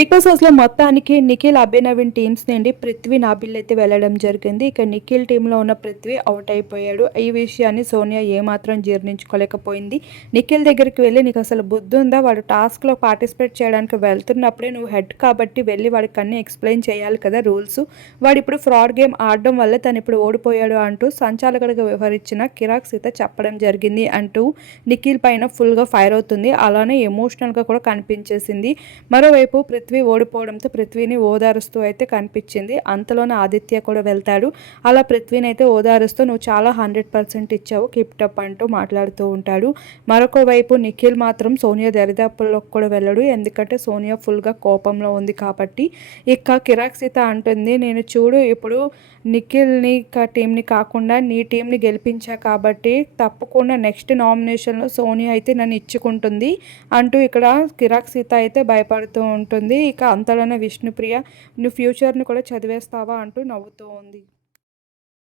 Big boss హౌస్లో మొత్తానికి Nikhil అభినవిన్ teams నుండి పృథ్వీ నాబిల్ అయితే వెళ్ళడం జరిగింది. ఇక నిఖిల్ టీంలో ఉన్న పృథ్వీ అవుట్ అయిపోయాడు. ఈ విషయాన్ని సోనియా ఏమాత్రం జీర్ణించుకోలేకపోయింది. నిఖిల్ దగ్గరికి వెళ్ళి నీకు అసలు బుద్ధి ఉందా? వాడు టాస్క్లో పార్టిసిపేట్ చేయడానికి వెళ్తున్నప్పుడే నువ్వు హెడ్ కాబట్టి వెళ్ళి వాడికి అన్ని ఎక్స్ప్లెయిన్ చేయాలి కదా రూల్స్ వాడు ఇప్పుడు ఫ్రాడ్ గేమ్ ఆడడం వల్ల తను ఇప్పుడు ఓడిపోయాడు అంటూ సంచాలకుడిగా వ్యవహరించిన కిరాక్ సీత చెప్పడం జరిగింది అంటూ నిఖిల్ పైన ఫుల్గా ఫైర్ అవుతుంది. అలానే ఎమోషనల్గా కూడా కనిపించేసింది. మరోవైపు పృథ్వీ ఓడిపోవడంతో పృథ్వీని ఓదారుస్తూ అయితే కనిపించింది. అంతలోనే ఆదిత్య కూడా వెళ్తాడు. అలా పృథ్వీని అయితే ఓదారుస్తూ నువ్వు చాలా హండ్రెడ్ పర్సెంట్ ఇచ్చావు. కిప్టప్ అంటూ మాట్లాడుతూ ఉంటాడు. మరొక వైపు నిఖిల్ మాత్రం సోనియా దరిదాపుల్లోకి కూడా వెళ్ళడు. ఎందుకంటే సోనియా ఫుల్గా కోపంలో ఉంది కాబట్టి. ఇక కిరాక్ సీత అంటుంది నేను చూడు ఇప్పుడు నిఖిల్ని టీంని కాకుండా నీ టీంని గెలిపించా కాబట్టి తప్పకుండా నెక్స్ట్ నామినేషన్లో సోనియా అయితే నన్ను ఇచ్చుకుంటుంది అంటూ ఇక్కడ కిరాక్ సీత అయితే భయపడుతూ ఉంటుంది. ఇక అంతలోనే విష్ణుప్రియ నువ్వు ఫ్యూచర్ని కూడా చదివేస్తావా? అంటూ నవ్వుతూ ఉంది.